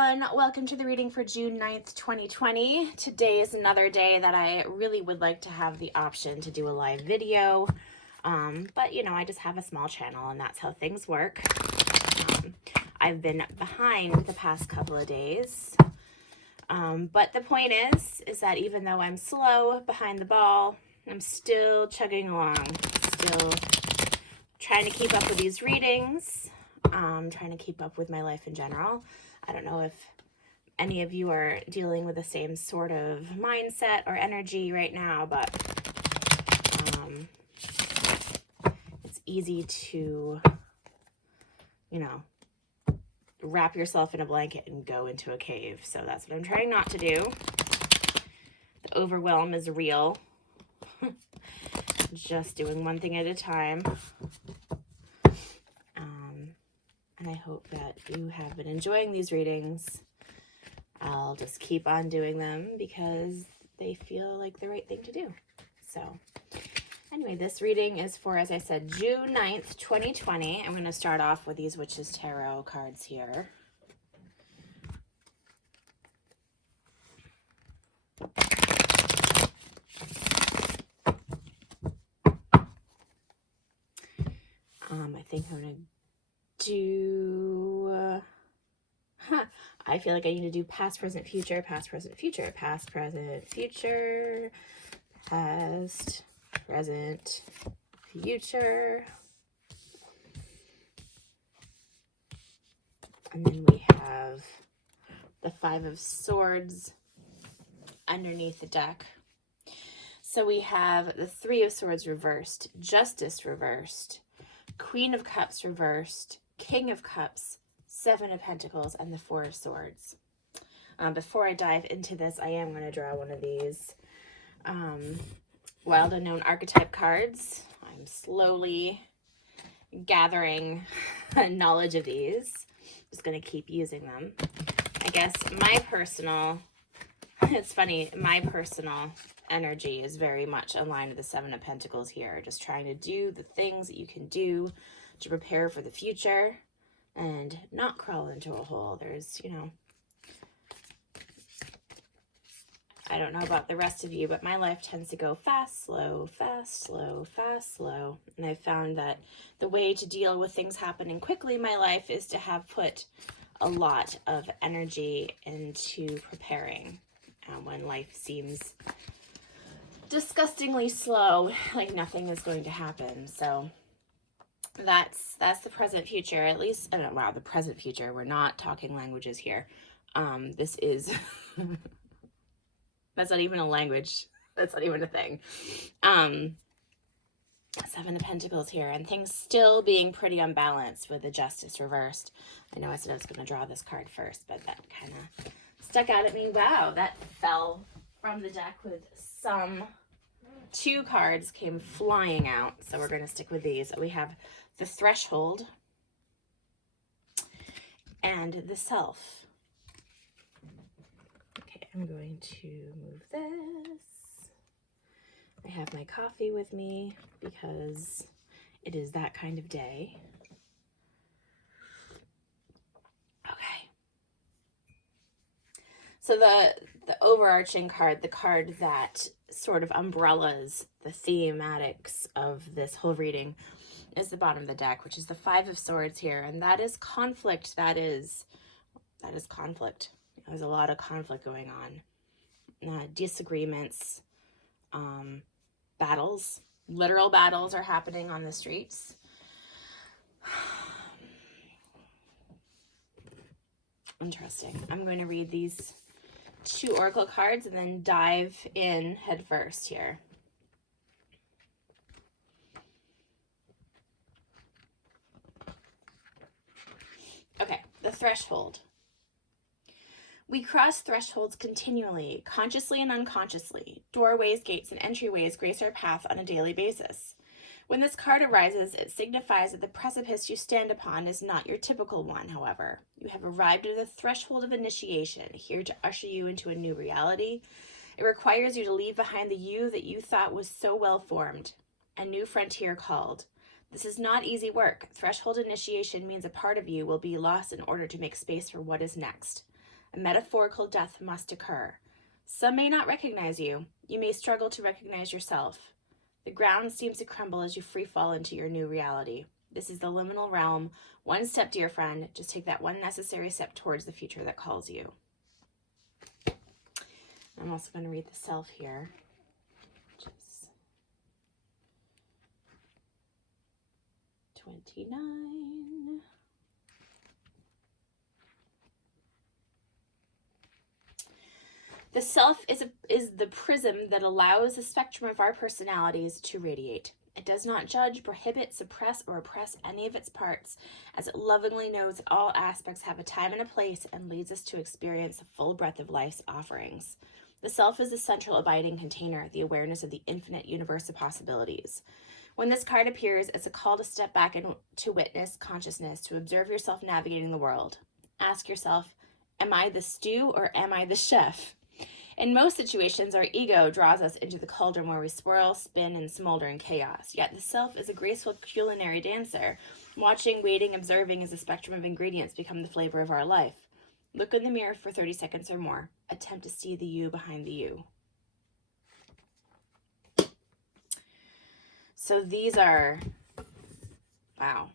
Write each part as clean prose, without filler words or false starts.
everyone, welcome to the reading for June 9th, 2020. Today is another day that I really would like to have the option to do a live video, but you know, I just have a small channel and that's how things work. I've been behind the past couple of days, but the point is that even though I'm slow behind the ball, I'm still chugging along, still trying to keep up with these readings, trying to keep up with my life in general. I don't know if any of you are dealing with the same sort of mindset or energy right now, but it's easy to, you know, wrap yourself in a blanket and go into a cave. So that's what I'm trying not to do. The overwhelm is real. Just doing one thing at a time. And I hope that you have been enjoying these readings. I'll just keep on doing them because they feel like the right thing to do. So anyway, this reading is for, as I said, June 9th, 2020. I'm going to start off with these Witches Tarot cards here. I think I'm going to do, I feel like I need to do past, present, future, past, present, future, past, present, future, past, present, future. And then we have the Five of Swords underneath the deck. So we have the Three of Swords reversed, Justice reversed, Queen of Cups reversed, King of Cups, Seven of Pentacles, and the Four of Swords. Before I dive into this, I am going to draw one of these Wild Unknown Archetype cards. I'm slowly gathering knowledge of these. Just going to keep using them. I guess my personal, it's funny, my personal energy is very much aligned with the Seven of Pentacles here. Just trying to do the things that you can do to prepare for the future and not crawl into a hole. There's, you know, I don't know about the rest of you, but my life tends to go fast, slow, fast, slow, fast, slow. And I've found that the way to deal with things happening quickly in my life is to have put a lot of energy into preparing when life seems disgustingly slow, like nothing is going to happen. So that's the present future, at least. I don't know, wow, the present future. We're not talking languages here. This is that's not even a language. That's not even a thing. Seven of Pentacles here, and things still being pretty unbalanced with the Justice reversed. I know I said I was going to draw this card first, but that kind of stuck out at me. Wow, that fell from the deck with some. Two cards came flying out, so we're going to stick with these. We have the Threshold and the Self. Okay, I'm going to move this. I have my coffee with me because it is that kind of day. Okay. So the overarching card, the card that sort of umbrellas the thematics of this whole reading, is the bottom of the deck, which is the Five of Swords here, and that is conflict. That is conflict. There's a lot of conflict going on, disagreements, battles, literal battles are happening on the streets. Interesting. I'm going to read these two oracle cards and then dive in head first here. Okay, the Threshold. We cross thresholds continually, consciously and unconsciously. Doorways, gates, and entryways grace our path on a daily basis. When this card arises, it signifies that the precipice you stand upon is not your typical one, however. You have arrived at the threshold of initiation, here to usher you into a new reality. It requires you to leave behind the you that you thought was so well formed. A new frontier called. This is not easy work. Threshold initiation means a part of you will be lost in order to make space for what is next. A metaphorical death must occur. Some may not recognize you. You may struggle to recognize yourself. The ground seems to crumble as you free fall into your new reality. This is the liminal realm. One step, dear friend. Just take that one necessary step towards the future that calls you. I'm also going to read the self here. Which is 29. The self is the prism that allows the spectrum of our personalities to radiate. It does not judge, prohibit, suppress, or oppress any of its parts, as it lovingly knows that all aspects have a time and a place and leads us to experience the full breadth of life's offerings. The self is the central abiding container, the awareness of the infinite universe of possibilities. When this card appears, it's a call to step back and to witness consciousness, to observe yourself navigating the world. Ask yourself, am I the stew or am I the chef? In most situations, our ego draws us into the cauldron where we swirl, spin, and smolder in chaos. Yet the self is a graceful culinary dancer, watching, waiting, observing as the spectrum of ingredients become the flavor of our life. Look in the mirror for 30 seconds or more. Attempt to see the you behind the you. So these are, wow,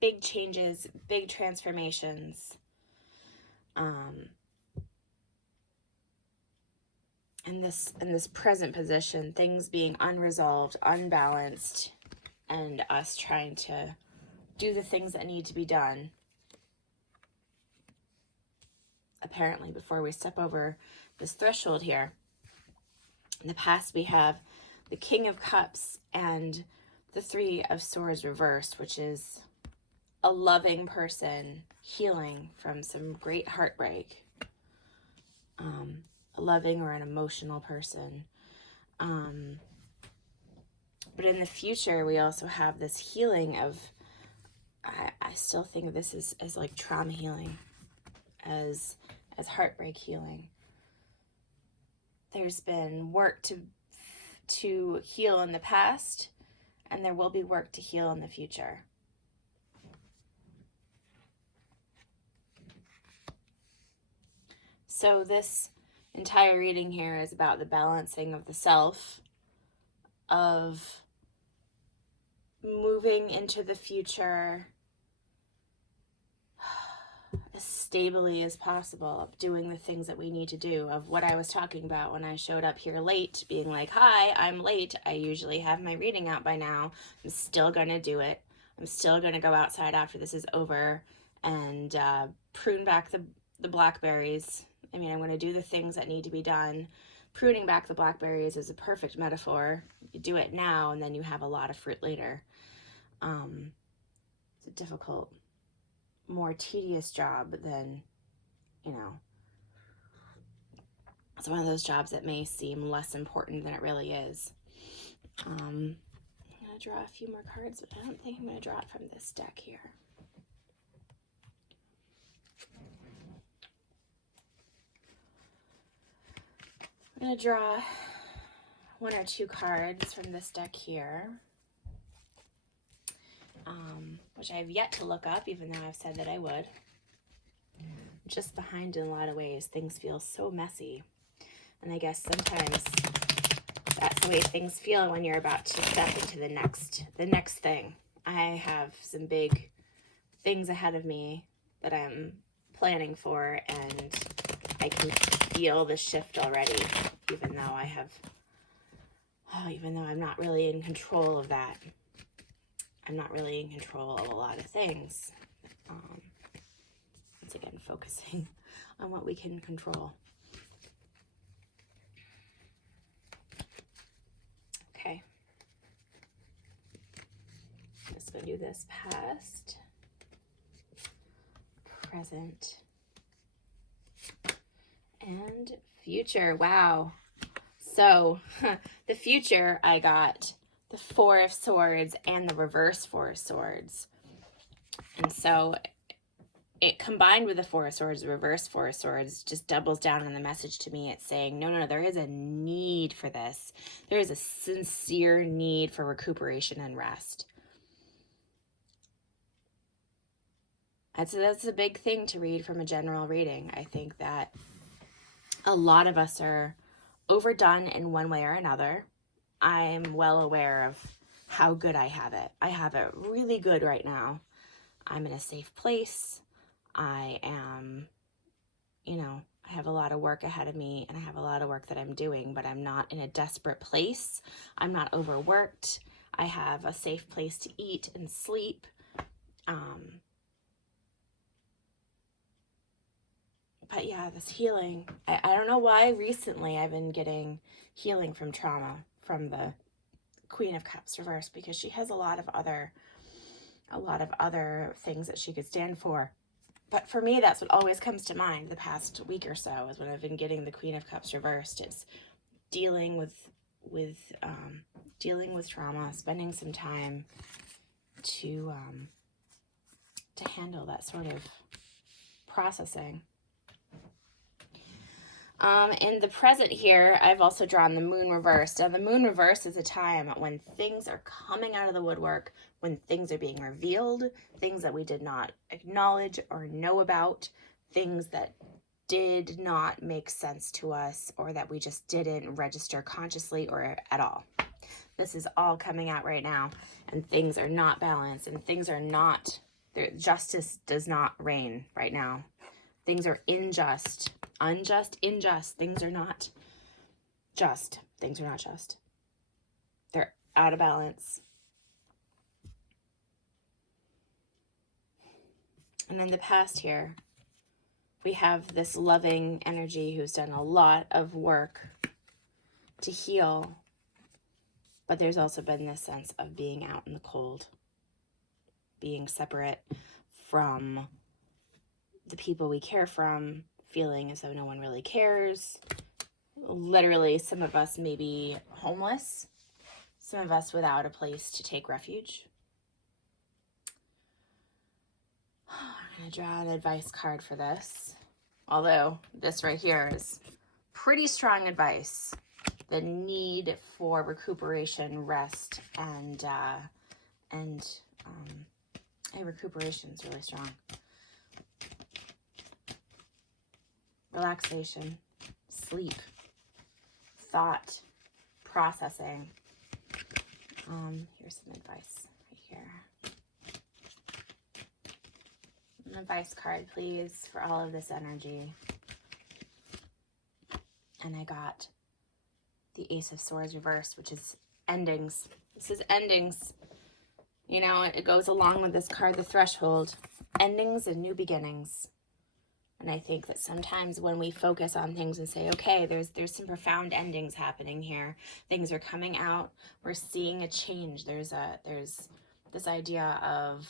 big changes, big transformations. In this present position, things being unresolved, unbalanced, and us trying to do the things that need to be done, apparently, before we step over this threshold here. In the past, we have the King of Cups and the Three of Swords reversed, which is a loving person healing from some great heartbreak. A loving or an emotional person. But in the future, we also have this healing of, I still think of this as like trauma healing, as heartbreak healing. There's been work to heal in the past, and there will be work to heal in the future. So this entire reading here is about the balancing of the self, of moving into the future as stably as possible, of doing the things that we need to do, of what I was talking about when I showed up here late, being like, hi, I'm late. I usually have my reading out by now. I'm still going to do it. I'm still going to go outside after this is over and prune back the blackberries. I mean, I'm going to do the things that need to be done. Pruning back the blackberries is a perfect metaphor. You do it now, and then you have a lot of fruit later. It's a difficult, more tedious job than, it's one of those jobs that may seem less important than it really is. I'm going to draw a few more cards, but I don't think I'm going to draw it from this deck here. I'm going to draw one or two cards from this deck here, which I have yet to look up, even though I've said that I would. Just behind in a lot of ways. Things feel so messy. And I guess sometimes that's the way things feel when you're about to step into the next thing. I have some big things ahead of me that I'm planning for, and I can feel the shift already, even though I'm not really in control of that. I'm not really in control of a lot of things. Once again, focusing on what we can control. Okay. I'm just going to do this past, present, and future. Wow. So the future, I got the Four of Swords and the reverse Four of Swords. And so it combined with the Four of Swords, the reverse Four of Swords, just doubles down on the message to me. It's saying, no, there is a need for this. There is a sincere need for recuperation and rest. That's a big thing to read from a general reading. I think that a lot of us are overdone in one way or another. I'm well aware of how good I have it. I have it really good right now. I'm in a safe place. I am, I have a lot of work ahead of me, and I have a lot of work that I'm doing, but I'm not in a desperate place. I'm not overworked. I have a safe place to eat and sleep. But yeah, this healing, I don't know why recently I've been getting healing from trauma from the Queen of Cups reversed, because she has a lot of other things that she could stand for. But for me, that's what always comes to mind the past week or so, is when I've been getting the Queen of Cups reversed. It's dealing with trauma, spending some time to handle that sort of processing. In the present here, I've also drawn the moon reversed. Now, the moon reversed is a time when things are coming out of the woodwork, when things are being revealed, things that we did not acknowledge or know about, things that did not make sense to us, or that we just didn't register consciously or at all. This is all coming out right now, and things are not balanced, and things are not, justice does not reign right now. Things are unjust. Things are not just. Things are not just. They're out of balance. And in the past here, we have this loving energy who's done a lot of work to heal. But there's also been this sense of being out in the cold, being separate from the people we care from, feeling as though no one really cares. Literally, some of us may be homeless, some of us without a place to take refuge. I'm going to draw an advice card for this, although this right here is pretty strong advice. The need for recuperation, rest, and recuperation is really strong. Relaxation, sleep, thought, processing. Here's some advice right here. An advice card, please, for all of this energy. And I got the Ace of Swords reversed, which is endings. This is endings. It goes along with this card, the Threshold. Endings and new beginnings. And I think that sometimes when we focus on things and say, okay, there's some profound endings happening here. Things are coming out. We're seeing a change. There's this idea of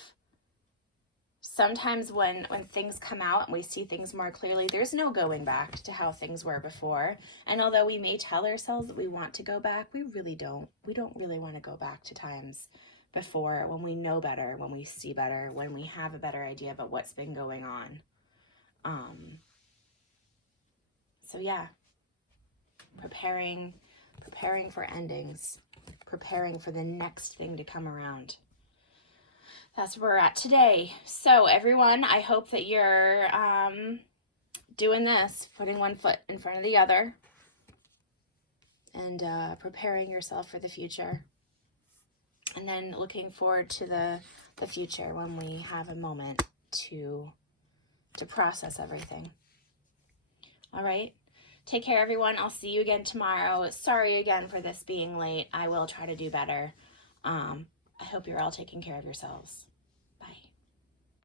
sometimes when things come out and we see things more clearly, there's no going back to how things were before. And although we may tell ourselves that we want to go back, we really don't. We don't really want to go back to times before, when we know better, when we see better, when we have a better idea about what's been going on. So yeah, preparing for endings, preparing for the next thing to come around. That's where we're at today. So everyone, I hope that you're doing this, putting one foot in front of the other, and preparing yourself for the future. And then looking forward to the future when we have a moment to process everything. All right. Take care, everyone. I'll see you again tomorrow. Sorry again for this being late. I will try to do better. I hope you're all taking care of yourselves.